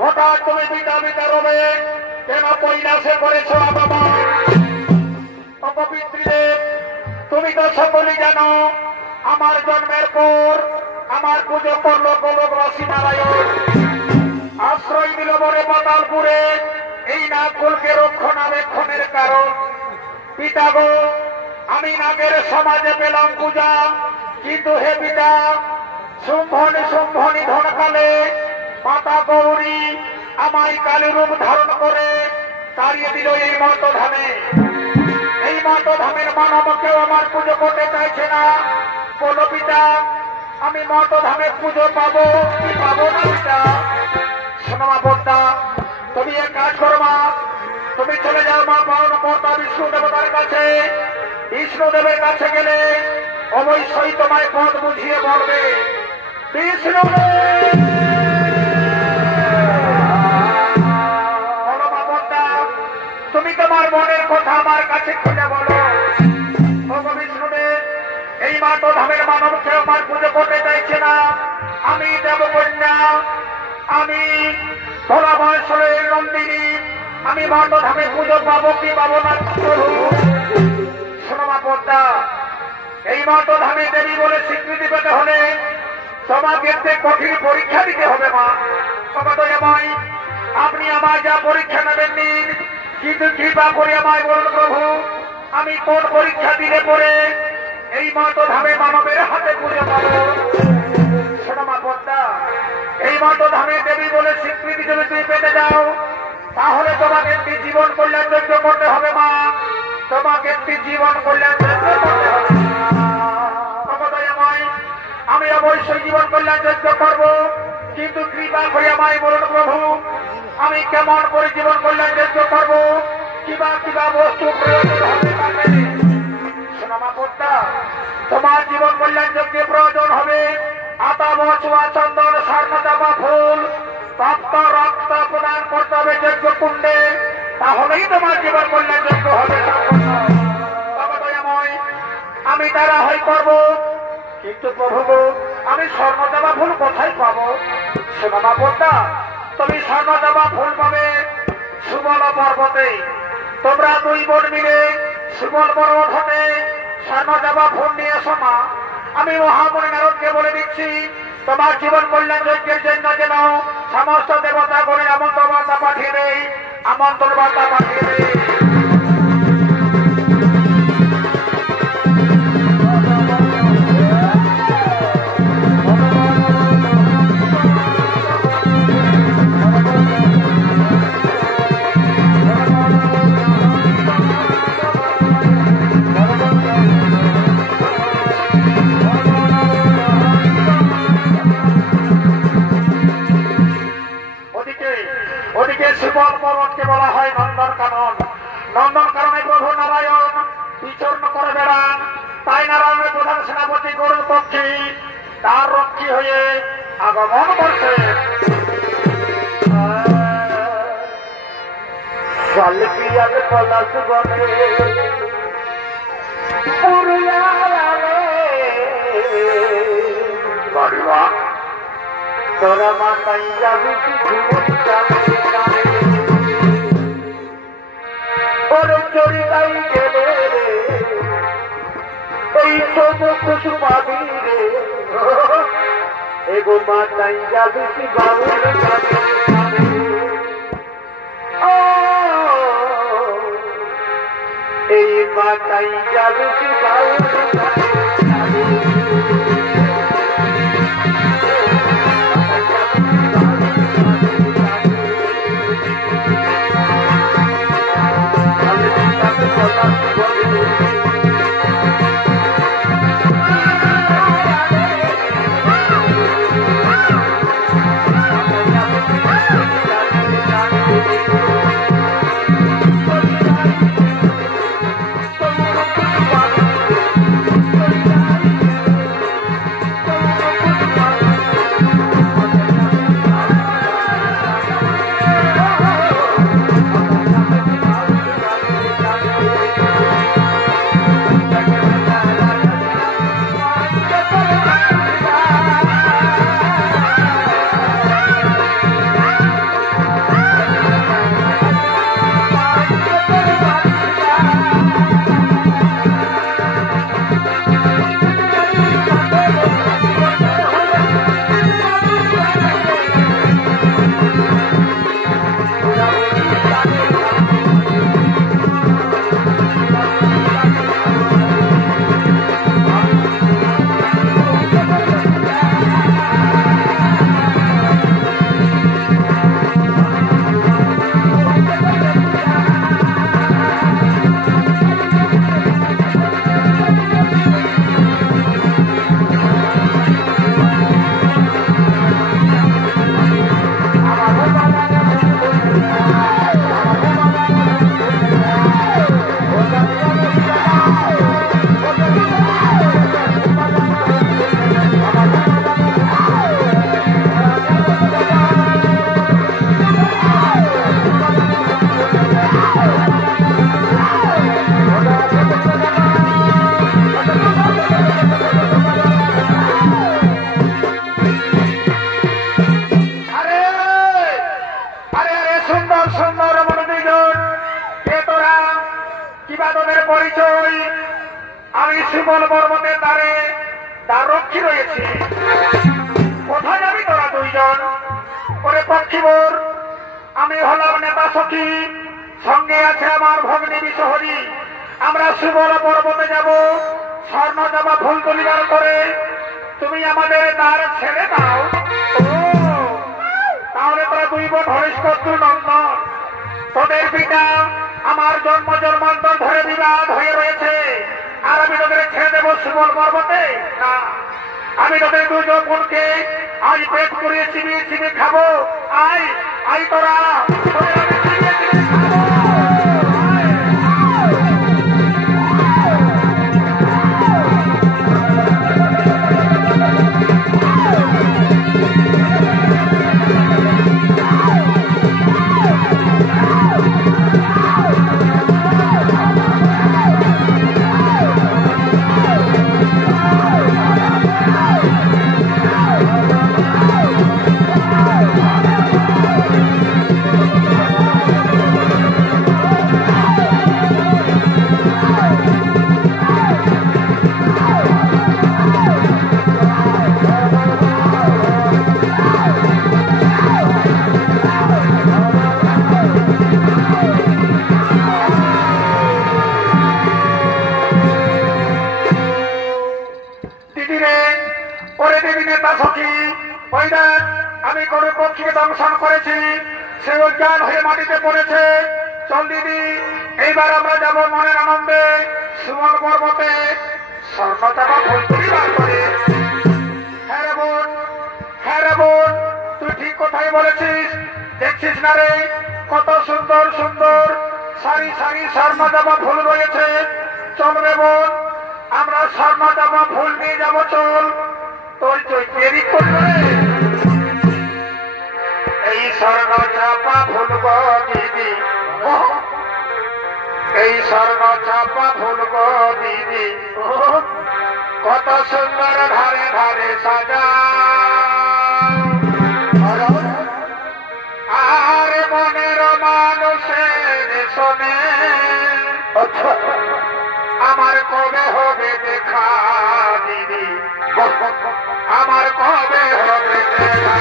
হঠাৎ তুমি পিতা পিতা রবে কেন কৈলাসে করেছ বাবা অপবিত্রীদেব, তুমি তো সকলেই জানো আমার জন্মের পর আমার পুজো করলো গোলকবাসী নারায়ণ, আশ্রয় দিল বলে পাতালপুরে এই নাগকুলকে রক্ষণাবেক্ষণের কারণ। পিতা গো, আমি নাগের সমাজে পেলাম পূজা, কিন্তু হে পিতা শুম্ভনি শুম্ভনি ধনকালে মাতা গৌরী আমায় কালী রূপ ধারণ করে তাড়িয়ে দিল এই মর্তধামে। এই মর্তধামের মানবকেও আমার পুজো করতে চাইছে না। বলো পিতা, আমি মর্তধামে পুজো পাবো কি পাবো না পিতা? শোনো মা বদ্দা, তুমি এক কাজ করো মা, তুমি চলে যাও মা পরমকর্তা বিষ্ণু দেবতার কাছে। বিষ্ণু দেবের কাছে গেলে অবশ্যই তোমায় পথ বুঝিয়ে বলবে। বিষ্ণু বলো মা বদ্দা, তুমি তোমার মনের কথা আমার কাছে খুলে বলো। বিষ্ণুদেব, এই মর্তধামের মানবকে আমার পুজো করতে চাইছে না। আমি দেবকন্যা, আমি ধরা বয়সের নন্দিনী, আমি মর্তধামে পুজো পাবো কি পাবো না? শোনো মা পদ্মা, এই মর্তধামে দেবী বলে স্বীকৃতি পেতে হলে তোমাকে একটি কঠিন পরীক্ষা দিতে হবে মা। আমায় আপনি আমার যা পরীক্ষা নেবেন নিন, কিন্তু কৃপা করে আমায় বলুন প্রভু, আমি কোন পরীক্ষা দিলে পরে এই মর্তধামে মানবের হাতে পুজো পাবো? শোনো মা পদ্মা, এই মর্তধামে দেবী বলে স্বীকৃতি যদি তুমি পেতে যাও, তাহলে তোমাকে একটি জীবন কল্যাণ যজ্ঞ করতে হবে মা। তোমাকে একটি জীবন কল্যাণ যজ্ঞ করতে হবে। অবশ্যই জীবন কল্যাণ যজ্ঞ করব, কিন্তু কৃপা করে আমায় বলুন প্রভু আমি কেমন করে জীবন কল্যাণ যজ্ঞ করব, কিবা কিবা বস্তু প্রয়োজন হবে তাকে সোনামা পদ্মা তোমার জীবন কল্যাণ যজ্ঞে প্রয়োজন হবে আতা বচুয়া চন্দন স্বর্ণচাপা ফুল তপ্ত রক্ত প্রদান করতে হবে যজ্ঞ কুণ্ডে, তাহলেই তোমার জীবন কল্যাণ যজ্ঞ হবে। আমি তারা হয় করব, কিন্তু প্রভু আমি স্বর্ণচাপা ফুল কোথায় পাবো? সোনামা পদ্মা তুমি স্বর্ণচাপা ফুল পাবে সুবল পর্বতে। তোমরা দুই বোন মিলে সুবল পর্বত হতে স্বর্ণচাপা ফুল নিয়ে এসো মা। আমি মহামণি নারদকে বলে দিচ্ছি তোমার জীবন কল্যাণ যজ্ঞের জন্য যেন সমস্ত দেবতা গণের আমন্ত্রণ বার্তা পাঠিয়ে দেয়, আমন্ত্রণ বার্তা পাঠিয়ে দেয়। শিবল পর্বতকে বলা হয় নন্দনকানন। নন্দনকাননে প্রভু নারায়ণ বিচরণ করে বেড়ান, তাই নারায়ণের প্রধান সেনাপতি গরুর পক্ষী তার রক্ষী হয়ে আগমন করছে। তোরা মাতাই যাবি চরিতাই গেলে রে এই সবু কুসুমাবি রে এগো মাতাই যাবি বাবুর এই মাতাই যাবি বাবুর আমি শিবল পর্বতের দ্বারে তার রক্ষী রয়েছি। কোথায় যাবি তোরা দুইজন? ওরে পক্ষীবর আমি হলাম নেতা সখী, সঙ্গে আছে আমার ভগ্নী বিশহরী। আমরা শিবল পর্বতে যাব স্বর্ণচাপা ফুল তুলিবার করে, তুমি আমাদের দ্বার ছেড়ে দাও। তাহলে তোরা দুই বোন হরিষ্কর্তু নন্দন, তোদের পিতা আমার জন্ম জন্মান্তর ধরে বিবাদ হয়ে রয়েছে, আর আমি তোদের ছেড়ে দেবো শিবল পর্বতে? না, আমি তোদের দুজন বোনকে আজ পেট করিয়ে চিবিয়ে চিবিয়ে খাবো। আয় আয় তোরা, তোদের আমি চিবিয়ে চিবিয়ে খাবো। আমি গরু পক্ষীকে দংশন করেছি, সে অজ্ঞান হয়ে মাটিতে পড়েছে। চল দিদি, এইবার আমরা যাব মনের আনন্দে সুমন পর্বতে স্বর্ণচাপা ফুল পরিবার করে। হ্যাঁ রে বোন, হ্যাঁ রে বোন, তুই ঠিক কথাই বলেছিস। দেখছিস না রে কত সুন্দর সুন্দর সারি সারি স্বর্ণচাপা ফুল রয়েছে। চল রে বোন, আমরা স্বর্ণচাপা ফুল নিয়ে যাবো। চল, তোর দেরি করবে। এই স্বর্ণচাপা ফুল গো দিদি, এই স্বর্ণচাপা ফুল গো দিদি, কত সুন্দর ধারে ধারে সাজা। আর মনের মানুষের শোনে আমার কবে হবে দেখা দিদি, আমার কবে হবে দেখা।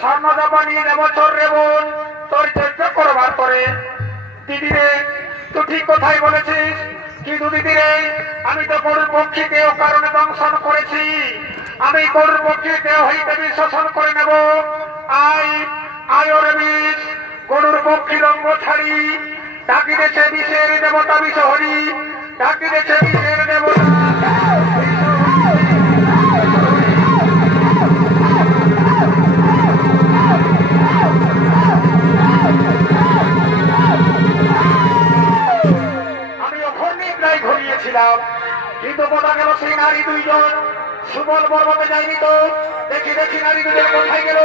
স্বর্ণচাপা নিয়ে নেব। চল রে বোন, তোর যজ্ঞ করবার পরে। দিদি রে, তুই ঠিক কথাই বলেছিস, কিন্তু দিদি রে আমি তো গরুর পক্ষীকে ও কারণে দংশন করেছি। আমি গরুর পক্ষীকে হইতে বিষ শোষণ করে নেব। আয় আয় রে বিষ, গরুর পক্ষী রঙ্গ ছাড়ি। ডাকিতেছে বিষের দেবতা বিষহরি, ডাকিতেছে বিষের দেবতা। কিন্তু কথা গেল সেই নারী দুইজন সুবল পর্বতে যায়নি তো। দেখি দেখি নারী দুজন কোথায় গেল।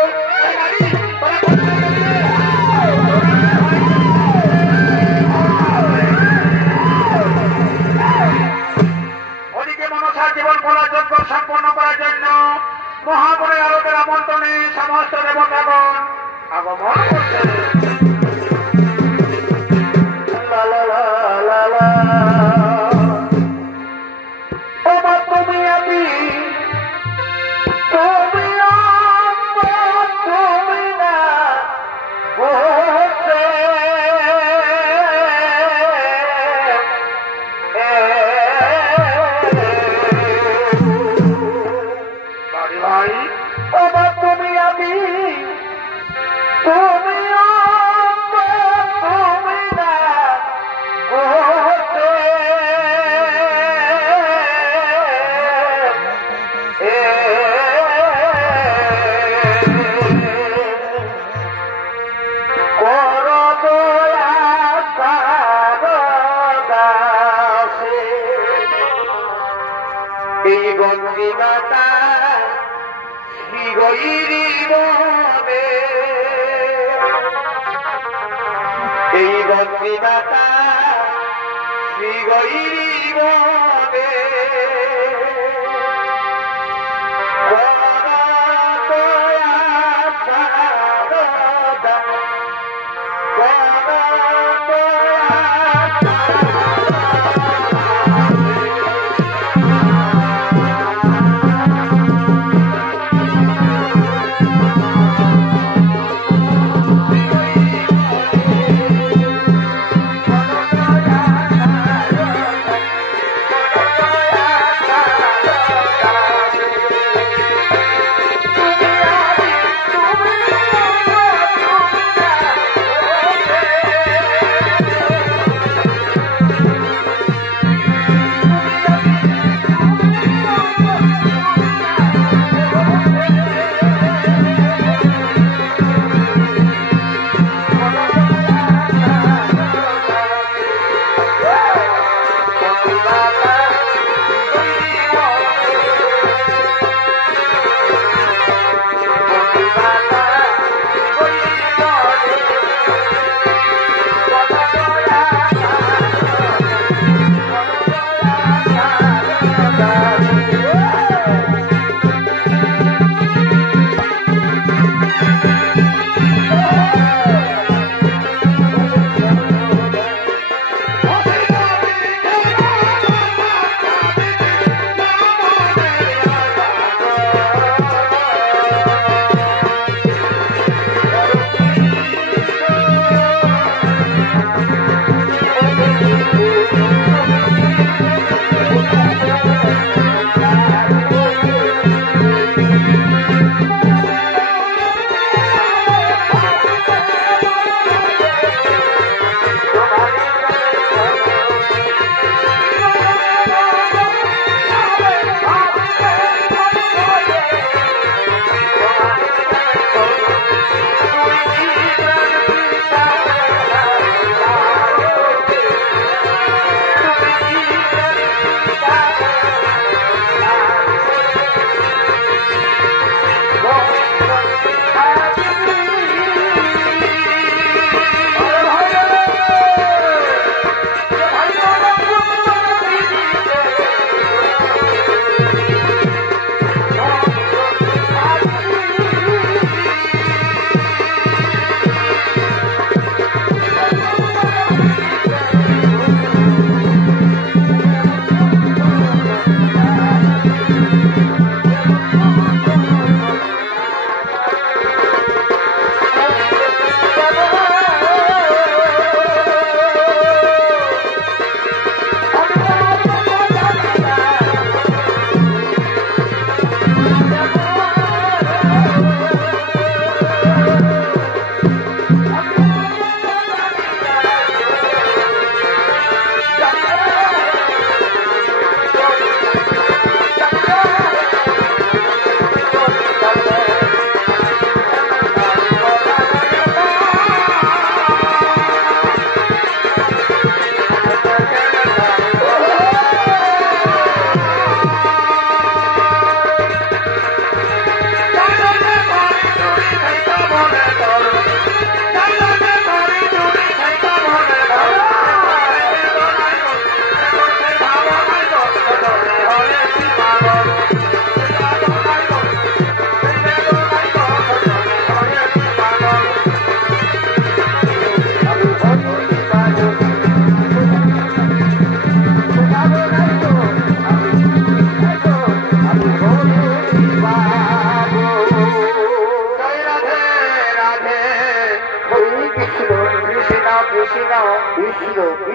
ওদিকে মনসার জীবন বলার যোগ্য সম্পন্ন করার জন্য মহাবনের আলোকের আমন্ত্রণে সমস্ত দেবতাগণ আগমন করছে।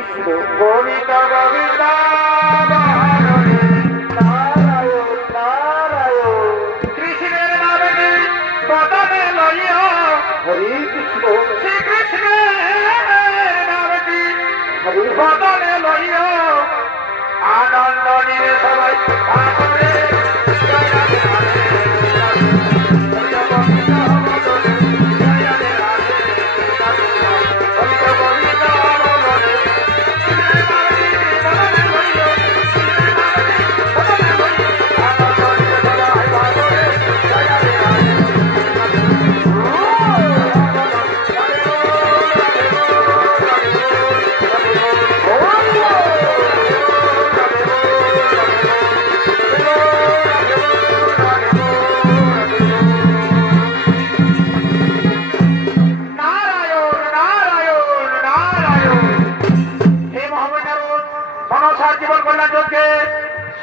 কৃষ্ণ গোবিন্দ গোবিন্দ নারায়ণ নারায়ণ কৃষ্ণের নামে বদনে লইয়া হরে কৃষ্ণ শ্রীকৃষ্ণের নামে হরে বদনে লইয়া আনন্দ নিয়ে সবাই আসরে জয় রাধে রাধে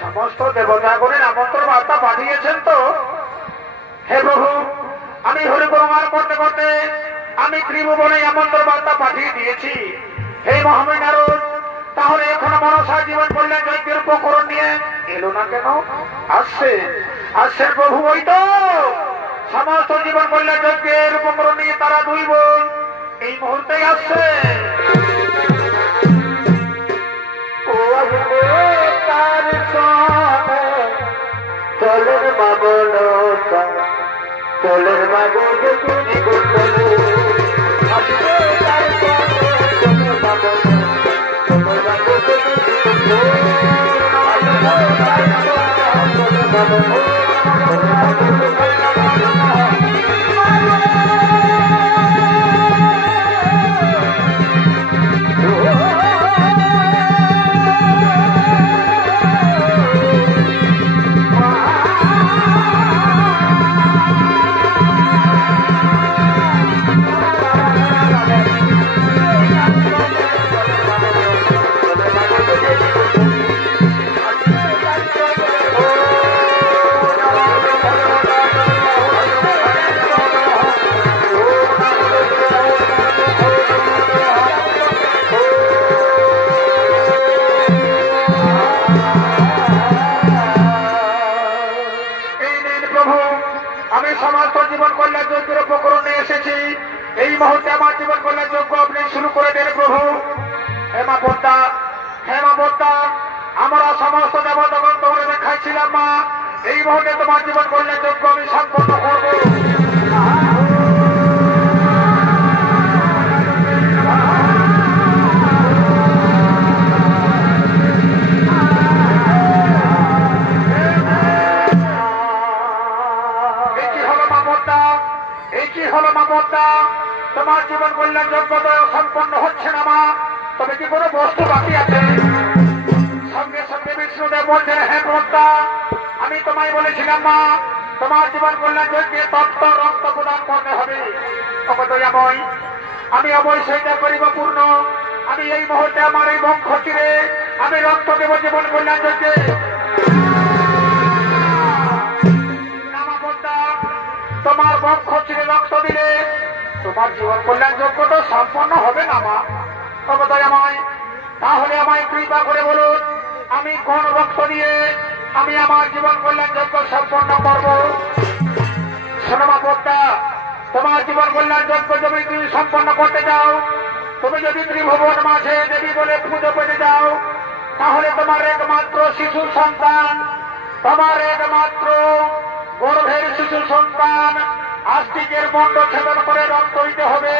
সমস্ত দেবতাগণের আমন্ত্রণ বার্তা পাঠিয়েছেন তো। হে প্রভু, আমি হরিপ্রমাণ করতে করতে আমি ত্রিভুবনে আমন্ত্রণ বার্তা পাঠিয়ে দিয়েছি। হে মহাময় নারদ, তাহলে এখন মনসা জীবন কল্যাণ যজ্ঞের উপকরণ নিয়ে এলো না কেন? আসছেন প্রভু, ওই তো সমস্ত জীবন কল্যাণ যজ্ঞের উপকরণ নিয়ে তারা দুই বোন এই মুহূর্তেই আসছে। চলের বাবলতা চলের বাবু দেখি গোতলে আসবে তার চলের বাবু চলের বাবু দেখি এই মুহূর্তে আমার জীবন কল্যাণ যজ্ঞ আপনি শুরু করে দেন প্রভু। হেমা বদ্দা আমরা সমস্ত দেবতাগণ তোমরা দেখাইছিলাম মা, এই মুহূর্তে তোমার জীবন কল্যাণ যজ্ঞ আমি সম্পন্ন করব। তোমার জীবন কল্যাণ যজ্ঞ সম্পন্ন হচ্ছে না মা, তবে কি কোনো বস্তু বাকি আছে? সঙ্গে সঙ্গে বিষ্ণুদেব বলছেন, হ্যাঁ বদ্দা, আমি তোমায় বলেছিলাম মা, তোমার জীবন কল্যাণ যজ্ঞে তত্ত্ব রক্ত প্রদান করতে হবে। আমি অবশ্যই তা করিব পূর্ণ। আমি এই মুহূর্তে আমার এই বক্ষ চিরে আমি রক্ত দেব জীবন কল্যাণ যজ্ঞে। তোমার বক্ষ চিরে রক্ত দিলে তোমার জীবন কল্যাণ যজ্ঞ তো সম্পন্ন হবে না মা। তবে তাহলে আমায় কৃপা করে বলুন, আমি কোন রক্ত দিয়ে আমি আমার জীবন কল্যাণ যজ্ঞ সম্পন্ন করব? শোনো মা বদ্দা, তোমার জীবন কল্যাণ যজ্ঞ যদি তুমি সম্পন্ন করতে যাও, তুমি যদি ত্রিভুবন মাঝে দেবী বলে পুজো পেতে যাও, তাহলে তোমার একমাত্র শিশু সন্তান, তোমার একমাত্র গর্ভের শিশু সন্তান আস্তিকের মন্ড ছেদন করে রক্ত দিতে হবে।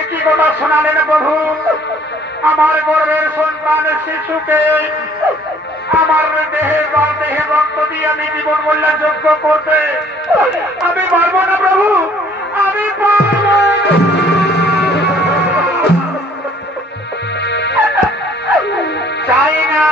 একই কথা শোনালেন প্রভু, আমার গর্ভের সন্তান শিশুকে আমার দেহে রক্ত দিয়ে আমি জীবন কল্যাণ যজ্ঞ করতে আমি পারবো না প্রভু, আমি পারবো চাই না।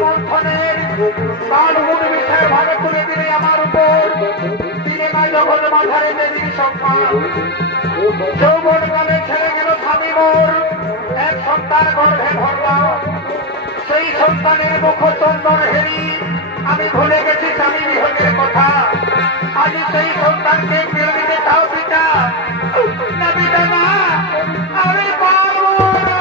মন্থনের তালগুণ বিষয় ভাগে তুলে দিলে আমার উপর দিনে নাই যখন মাঝারে দেবীর সম্মান যৌবন কালে ছেড়ে গেল স্বামী মোর এক সন্তান গর্ভে ভরলাম সেই সন্তানের মুখ চন্দন হেরি আমি ভুলে গেছি স্বামী বিহনের কথা আজ সেই সন্তানকে ফিরে দিতে চাও পিতা না পিতা না আমি পারবো না।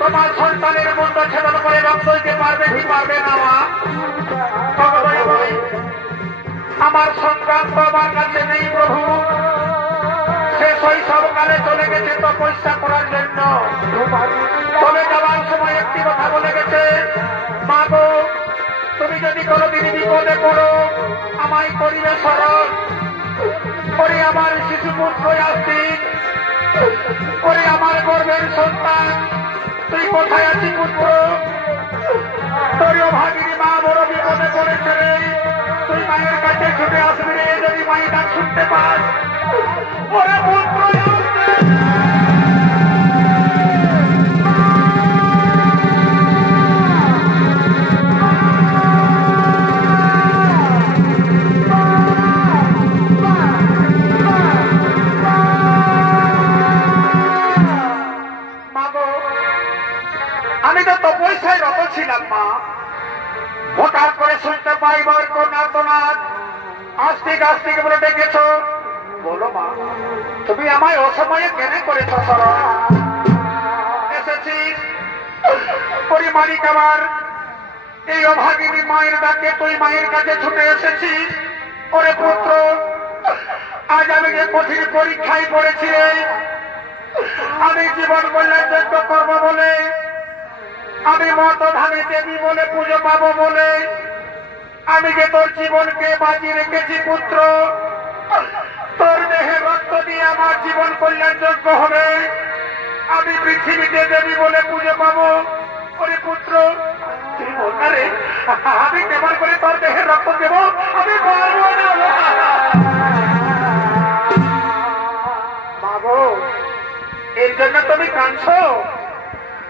তোমার সন্তানের মুন্ড ছেদন করে রক্ত দিতে পারবে কি পারবে না মা? আমার সন্তান তো আমার কাছে নেই প্রভু সে শৈশবকালে চলে গেছে তপস্যা করার জন্য চলে যাওয়ার সময় একটি কথা বলে গেছে মা গো তুমি যদি কোনোদিন বিপদে পড়ো আমায় করিবে স্মরণ করে আমার শিশু পুত্র আসতিক করে আমার গর্বের সন্তান তুই কোথায় আছি পুত্র তোর ভাগিনী মা বড় বিপদে পড়েছে রে তুই মায়ের কাছে ছুটে আসবি রে যদি মায়ের ডাক শুনতে পাস ওরে পুত্র আমি তো তপস্যায় রত ছিলাম মা হঠাৎ করে শুনতে পাই বর কন্যাতনাথ আস্তিক আস্তিক বলে ডেকেছ বলো মা তুমি আমায় অসময়ে কেন করেছ স্মরণ এসেছিস পরিমাণিক আমার এই অভাগিনী মায়ের ডাকে তুই মায়ের কাছে ছুটে এসেছিস ওরে পুত্র আজ আমি যে কঠিন পরীক্ষায় পড়েছি আমি জীবন কল্যাণ যজ্ঞ করবো বলে আমি মতধামে দেবী বলে পুজো পাবো বলে আমি যে তোর জীবনকে বাঁচিয়ে রেখেছি পুত্র তোর দেহে রক্ত দিয়ে আমার জীবন কল্যাণ যোগ্য হবে আমি পৃথিবীতে দেবী বলে পুজো পাবো ওরে পুত্র তুই বল না রে আমি কেমন করে তোর দেহে রক্ত দেবো আমি পারবো না বাবু এর জন্য তুমি কাঁদছো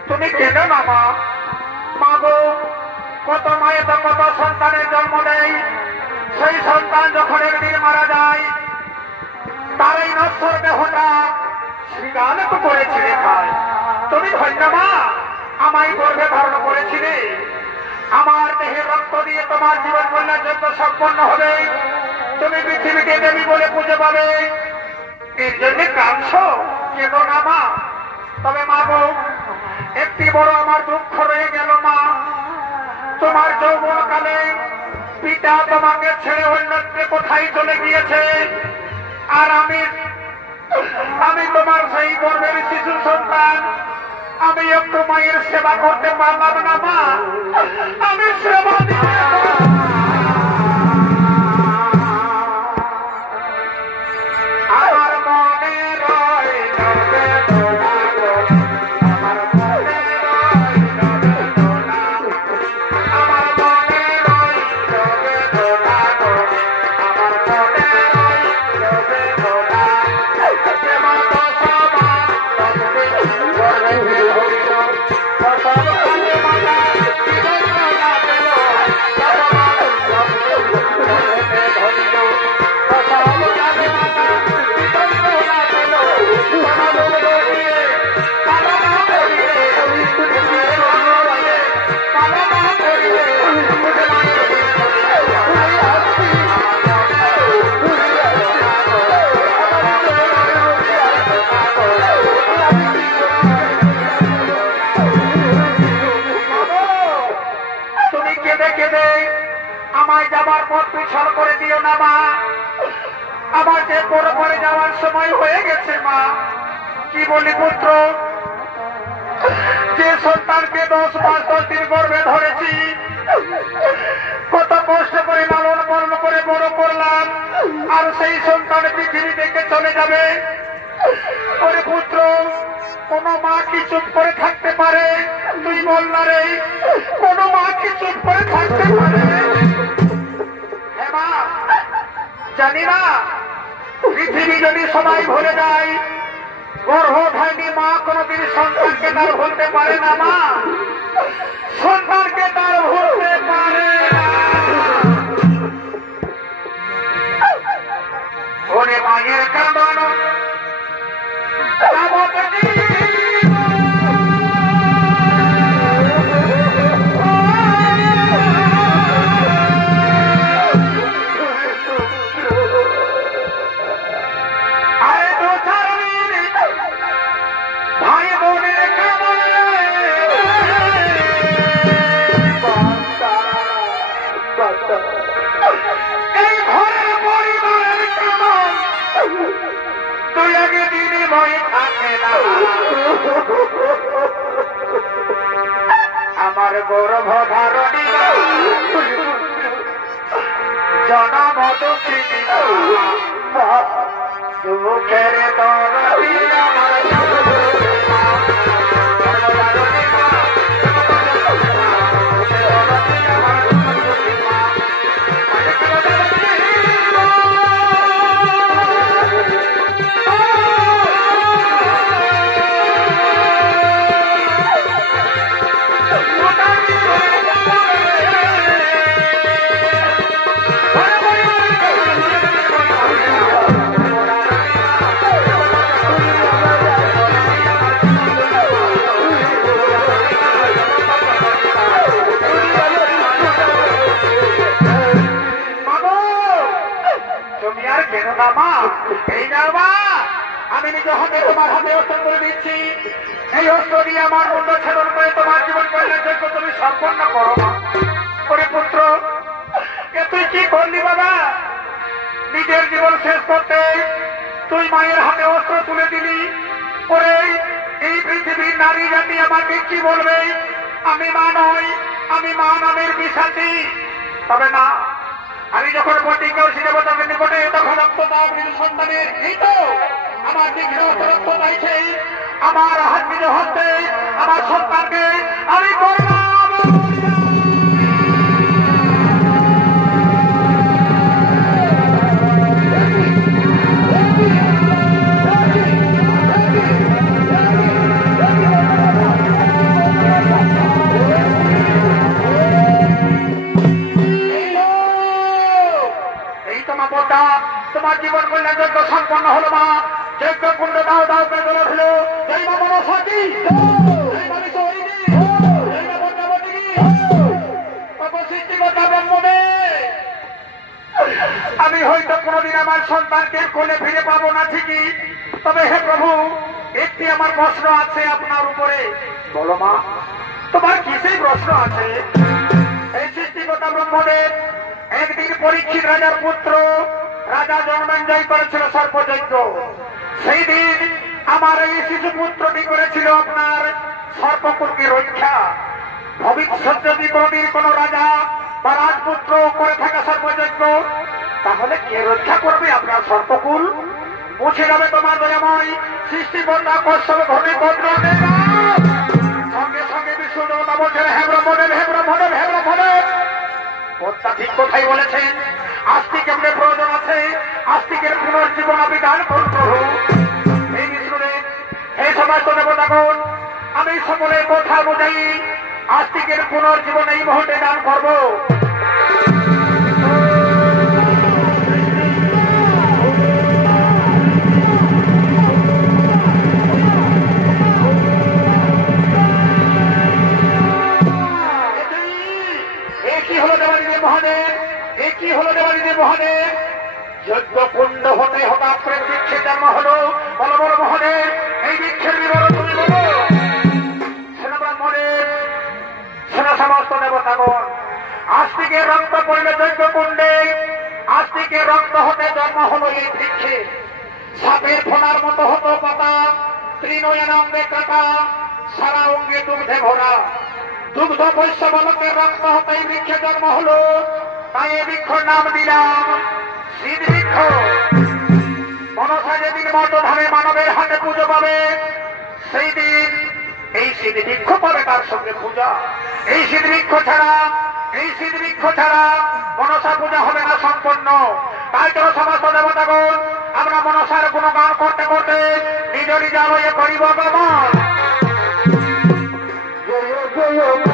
তুমি কেন না মা মা গো কত মায়ে তো কত সন্তানের জন্ম দেয় সেই সন্তান যখন একদিন মারা যায় তার এই নশ্বর দেহটা শ্রীগান তো করেছিলে খায় তুমি ধন্য মা আমায় গর্ভে ধারণ করেছিলে আমার দেহে রক্ত দিয়ে তোমার জীবন কল্যাণ যজ্ঞ সম্পন্ন হবে তুমি পৃথিবীকে দেবী বলে পুজো পাবে এর জন্য কাঁদছো কেন না মা তবে মা গো একটি বড় আমার দুঃখ রয়ে গেল মা তোমার যৌবন কালে পিতা তোমাকে ছেড়ে অন্যত্রে কোথায় চলে গিয়েছে আর আমি তোমার সেই গর্ভের শিশু সন্তান আমি একটু মায়ের সেবা করতে পারলাম না মা আমি সেবা দিতে আমার মনে রয় দিও না মা, আমার যে পরে যাওয়ার সময় হয়ে গেছে মা। কি বলি পুত্র, যে সন্তানকে 10 মাস 10 দিন গর্ভে ধরেছি, কত কষ্ট করে লালন পালন করে বড় করলাম, আর সেই সন্তান পৃথিবী থেকে চলে যাবে। ওরে পুত্র, কোন মা কি চুপ করে থাকতে পারে? তুই বল না রে, কোন মা কি চুপ করে থাকতে পারে? হ্যাঁ মা, জানি না পৃথিবী যদি সবাই ভুলে যায়, গর্ভধারিণী মা কোনদিন সন্তানকে তার ভুলতে পারে না মা, সন্তানকে তার ভুলতে পারে না। ওরে মায়ের কাঁদন ভাই বোনের কাঁদন, এই ঘরের পরিবারের কাঁদন তুই আগে দিনে ভয় থাকে না। আমার গর্ভধারণী জনম দুঃখিনী সুখের দরদি আমার আমি নিজ হাতে তোমার হাতে অস্ত্র করে দিচ্ছি। এই অস্ত্র দিয়ে আমার মুন্ড ছেদন করে তোমার জীবন কল্যাণ যোগ্য তুমি সম্পন্ন করো মা। করে পুত্র, এ তুই কি করলি বাবা? নিজের জীবন শেষ করতে তুই মায়ের হাতে অস্ত্র তুলে দিলি। করে এই পৃথিবীর নারী জাতি আমাকে কি বলবে? আমি মা নই, আমি মা নামের বিশ্বাসী। তবে না, আমি যখন প্রতিজ্ঞা দেবতাদের নিকটে তখন রক্তদান সন্তানের এই তো আমার দিকে রক্ত চাইছে, আমার হাত নিজ হস্তে আমার সন্তানকে আমি করলাম। তোমার জীবন কল্যাণ যজ্ঞ সম্পন্ন হলো মা। যজ্ঞ কুণ্ড দাও দাও করে তোলা হলো। জয় মা মনসাজি, জয় মা বিশ্বহরিণী, জয় মা পদ্মাবতী, সৃষ্টিকর্তা ব্রহ্মদেব। আমি হয়তো কোনদিন আমার সন্তানকে কোলে ফিরে পাবো না ঠিকই, তবে হে প্রভু, একটি আমার প্রশ্ন আছে আপনার উপরে। বলো মা, তোমার কিসের প্রশ্ন আছে? এই সৃষ্টিকর্তা ব্রহ্মদেব একদিন পরীক্ষিত রাজার পুত্র রাজা জন্মেঞ্জয় করেছিল সর্পযজ্ঞ। সেই দিন আমার এই শিশু পুত্রটি করেছিল আপনার সর্পকুলকে রক্ষা। ভবিষ্যৎ যদি কোনদিন কোন রাজা বা রাজপুত্র করে থাকে সর্পযজ্ঞ, তাহলে কে রক্ষা করবে আপনার সর্পকুল? মুছে যাবে তোমার দয়াময় সৃষ্টিকর্তা কশ্যপ ঘটে গোত্র নেতা। সঙ্গে সঙ্গে বিশ্ব দেবতা বলছেন, হে ব্রহ্মদেব, হে ব্রহ্মদেব, হে ব্রহ্মদেব। কর্তা ঠিক কথাই বলেছেন। আস্তিক এমনি প্রয়োজন আছে, আস্তিকের পুনর্জীবন অভিধান করুন প্রভু। এই বিষ্ণুদেব, এই সমস্ত দেবতাগণ, আমি সকলের কথা বোঝাই আস্তিকের পুনর্জীবন এই মুহূর্তে দান করব। মহাদেব, যজ্ঞ কুণ্ড হতে হঠাৎ করে বৃক্ষের জন্ম হলো। বলো বলো মহাদেব, এই বৃক্ষের বিবরণ তুমি বলো। সেনা ব্রাহ্মণের, সেনা সমস্ত দেবতাগণ, আস্তিকের রক্ত পড়ল যজ্ঞ কুণ্ডে। আজ থেকে রক্ত হতে জন্ম হলো এই বৃক্ষে, সাপের ফোনার মতো হতো পাতা, তৃণয়ানন্দে কাটা, সারা অঙ্গে দুগ্ধে ভরা। দুগ্ধ বৈশ্য বালকের রক্ত হতে এই বৃক্ষে জন্ম হলো, তাই এই বৃক্ষর নাম দিলাম সিদ্ধ বৃক্ষ। মনসা যেদিন মর্তধামে মানবের হাতে পুজো পাবে, সেই দিন এই সিদ্ধ বৃক্ষ পাবে তার সঙ্গে পূজা। এই সিদ্ধ বৃক্ষ ছাড়া মনসা পূজা হবে না সম্পন্ন। তাই তো সমস্ত দেবতাগণ আমরা মনসার গুণগান করতে করতে নিজ নিজ আলয়ে করিব গমন। জয় জয়